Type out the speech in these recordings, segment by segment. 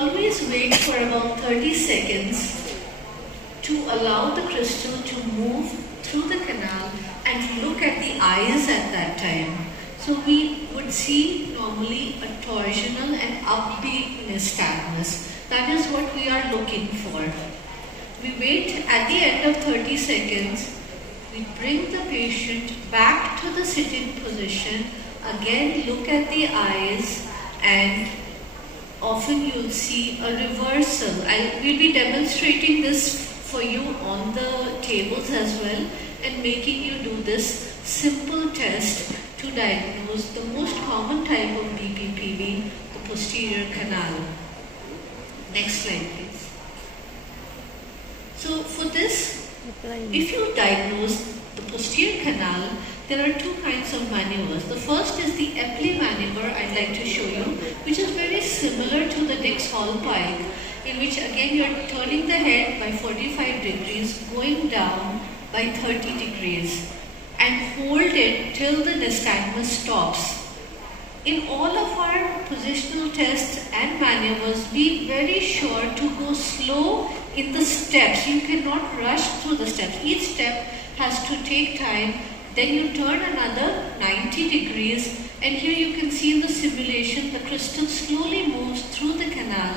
always wait for about 30 seconds to allow the crystal to move through the canal and look at the eyes at that time. So we would see normally a torsional and upbeat nystagmus. That is what we are looking for. We wait at the end of 30 seconds. We bring the patient back to the sitting position. Again, look at the eyes, and often you'll see a reversal. We'll be demonstrating this for you on the tables as well, and making you do this simple test to diagnose the most common type of BPPV, the posterior canal. Next slide, please. So for this, if you diagnose the posterior canal, there are two kinds of maneuvers. The first is the Epley maneuver I'd like to show you, which is very similar to the Hallspike, in which again you are turning the head by 45 degrees, going down by 30 degrees, and hold it till the nystagmus stops. In all of our positional tests and maneuvers, be very sure to go slow in the steps. You cannot rush through the steps. Each step has to take time. Then you turn another 90 degrees, and here you can see in the simulation the crystal slowly moves through the canal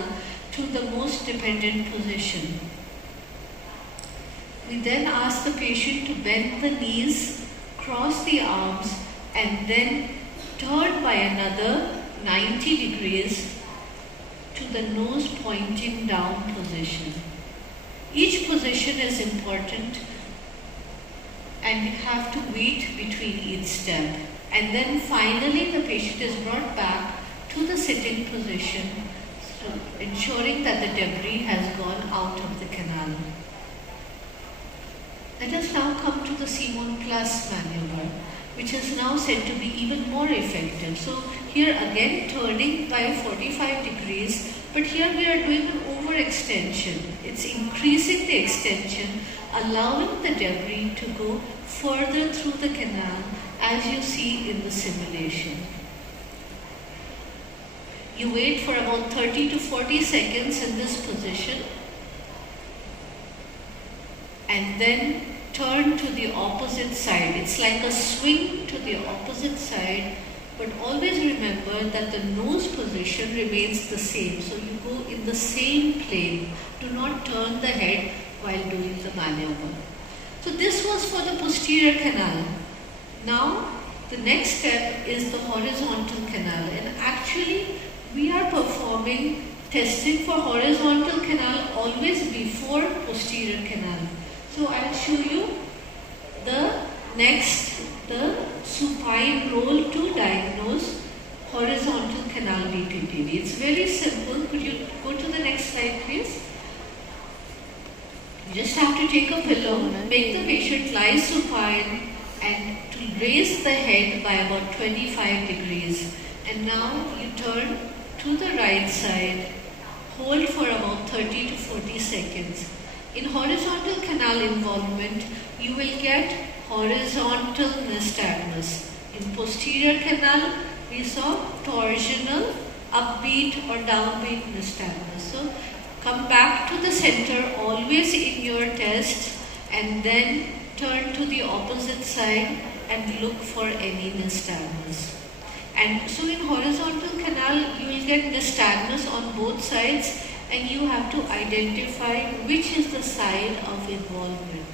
to the most dependent position. We then ask the patient to bend the knees, cross the arms, and then turn by another 90 degrees to the nose pointing down position. Each position is important, and you have to wait between each step. And then finally the patient is brought back to the sitting position, so ensuring that the debris has gone out of the canal. Let us now come to the Simon Plus maneuver, which is now said to be even more effective. So here again turning by 45 degrees, but here we are doing an overextension. It's increasing the extension, allowing the debris to go further through the canal, as you see in the simulation. You wait for about 30 to 40 seconds in this position, and then turn to the opposite side. It's like a swing to the opposite side, but always remember that the nose position remains the same. So you go in the same plane. Do not turn the head while doing the maneuver. So this was for the posterior canal. Now the next step is the horizontal canal, and actually we are performing testing for horizontal canal always before posterior canal. So I'll show you the supine roll to diagnose horizontal canal BPPV. It's very simple. Could you go to the next slide, please? You just have to take a pillow, make the patient lie supine, and to raise the head by about 25 degrees. And now you turn to the right side, hold for about 30 to 40 seconds. In horizontal canal involvement, you will get horizontal nystagmus. In posterior canal, we saw torsional, upbeat or downbeat nystagmus. So come back to the center always in your test, and then turn to the opposite side and look for any nystagmus. And so in horizontal canal, you will get nystagmus on both sides, and you have to identify which is the side of involvement.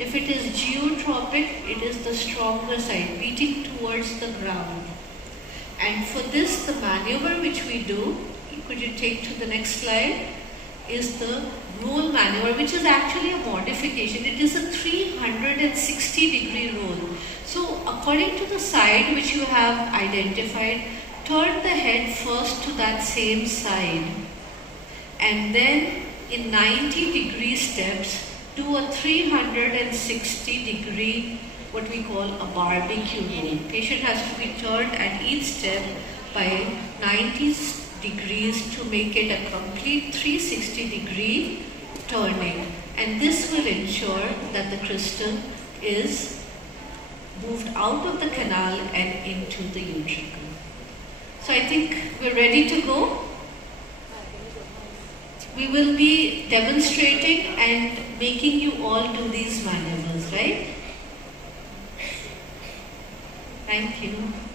If it is geotropic, it is the stronger side, beating towards the ground. And for this, the maneuver which we do, could you take to the next slide, is the roll maneuver, which is actually a modification. It is a 360 degree roll. So according to the side which you have identified, turn the head first to that same side, and then in 90 degree steps do a 360 degree, what we call a barbecue roll. Patient has to be turned at each step by 90 degrees to make it a complete 360 degree turning, and this will ensure that the crystal is moved out of the canal and into the utricle. So I think we're ready to go. we will be demonstrating and making you all do these maneuvers, right? Thank you.